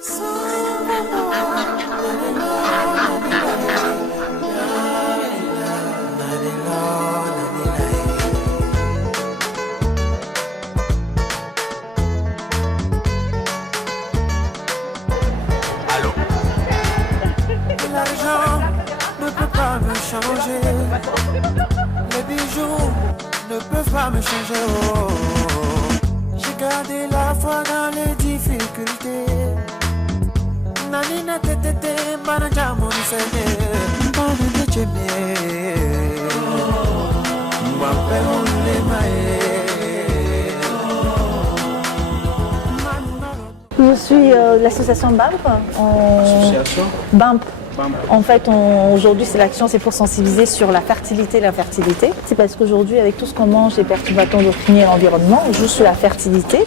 L'argent ne peut pas me changer. Les bijoux ne peuvent pas me changer. Oh. J'ai gardé la foi dans les difficultés. Nanina tete baranja mon sene. Bana de jeme. Mwape le mae. Je suis l'association BAMP. Association BAMP. BAMP. En fait, aujourd'hui, c'est pour sensibiliser sur la fertilité et l'infertilité. C'est parce qu'aujourd'hui, avec tout ce qu'on mange, les perturbateurs endocriniens et l'environnement, on joue sur la fertilité.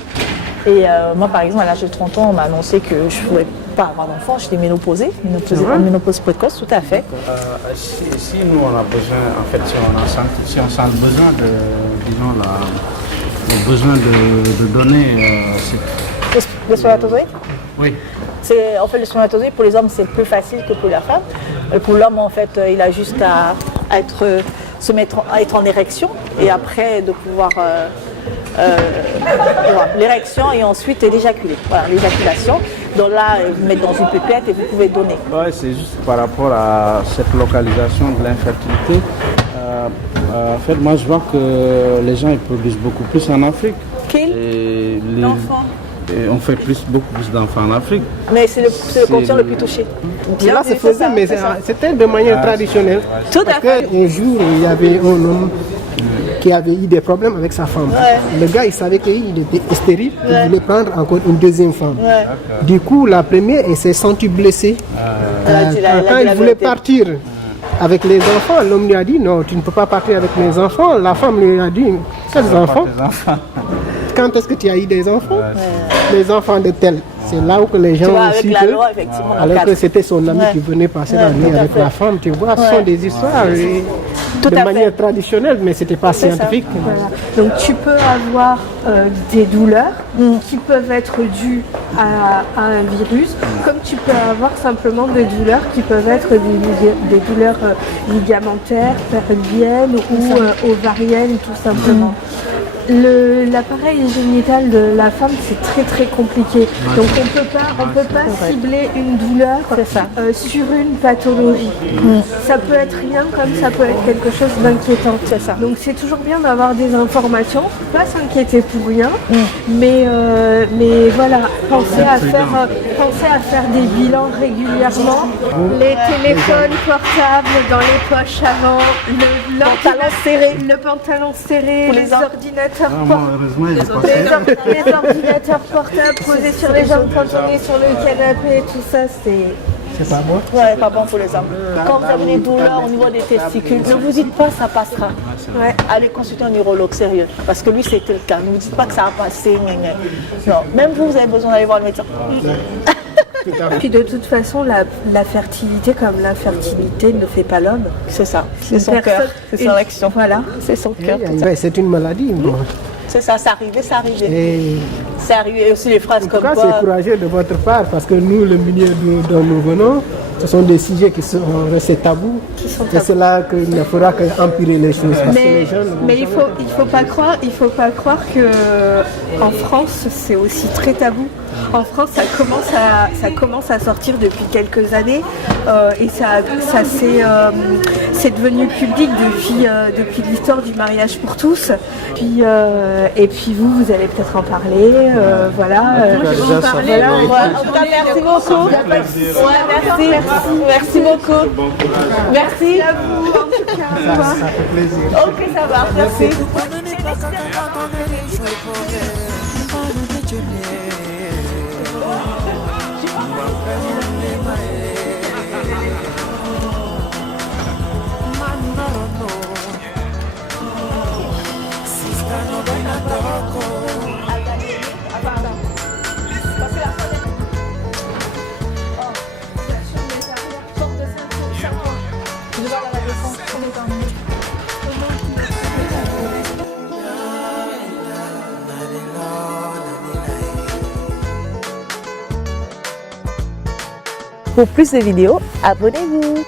Et moi, par exemple, à l'âge de 30 ans, on m'a annoncé que je ne pouvais pas avoir d'enfant. J'étais ménopausée, ménopause précoce, tout à fait. Si nous, on a besoin, en fait, si on sent le besoin de, disons, le besoin de donner... Le spermatozoïde ? Oui. En fait, le spermatozoïde, pour les hommes, c'est plus facile que pour la femme. Pour l'homme, en fait, il a juste à être en érection et après de pouvoir l'érection et ensuite l'éjaculer. Voilà, l'éjaculation. Donc là, vous mettez dans une pipette et vous pouvez donner. Oui, c'est juste par rapport à cette localisation de l'infertilité. En fait, moi, je vois que les gens ils produisent beaucoup plus en Afrique. L'enfant. Et on fait beaucoup plus d'enfants en Afrique. Mais c'est le continent le plus touché. Là, c'est faisait, mais c'était de manière traditionnelle. Tout à fait. Un jour, il y avait un homme qui avait eu des problèmes avec sa femme. Ouais. Le gars, il savait qu'il était stérile, il voulait prendre encore une deuxième femme. Ouais. Du coup, la première, elle s'est sentie blessée. Quand il voulait partir avec les enfants, l'homme lui a dit non, tu ne peux pas partir avec mes enfants. La femme lui a dit, quels enfants? Quand est-ce que tu as eu des enfants? Les enfants de tel. C'est là où que les gens ont su que, alors que c'était son ami qui venait passer la nuit avec la femme, tu vois, ce sont des histoires de manière traditionnelle, mais c'était pas scientifique. Voilà. Donc tu peux avoir des douleurs qui peuvent être dues à un virus, comme tu peux avoir simplement des douleurs qui peuvent être des douleurs ligamentaires, pelviennes ou ovariennes tout simplement. L'appareil génital de la femme, c'est très très compliqué. Donc on peut pas cibler une douleur sur une pathologie. Ça peut être rien comme ça peut être quelque chose d'inquiétant. Donc c'est toujours bien d'avoir des informations, pas s'inquiéter pour rien, mais voilà, penser à faire des bilans régulièrement. Les téléphones portables dans les poches avant, le pantalon serré, les ordinateurs. Les ordinateurs portables posés sur les jambes quand on est sur le canapé, tout ça, c'est pas bon. Ouais, pas bon pour les hommes. Quand vous avez des douleurs au niveau des testicules, ne vous dites pas ça passera. Ouais. Allez consulter un neurologue sérieux, parce que lui c'était le cas. Ne vous dites pas que ça va passer. Non, même vous avez besoin d'aller voir le médecin. Puis de toute façon, la fertilité comme l'infertilité ne fait pas l'homme. C'est ça, c'est son cœur, c'est son action. Voilà, c'est son cœur. C'est une maladie. Bon. C'est ça, c'est arrivé. C'est arrivé aussi les phrases comme quoi. En tout cas, c'est courageux de votre part, parce que nous, le milieu dont nous venons, ce sont des sujets qui sont restés tabous. C'est cela qu'il ne fera qu'empirer les choses. Parce que les jeunes il faut pas croire que en France, c'est aussi très tabou. En France, ça commence à sortir depuis quelques années et c'est devenu public depuis l'histoire du mariage pour tous. Et puis vous allez peut-être en parler, voilà. Merci beaucoup. Merci beaucoup. Merci à vous en tout cas. Ça fait plaisir. Ok, ça va. Merci. Pour plus de vidéos, abonnez-vous.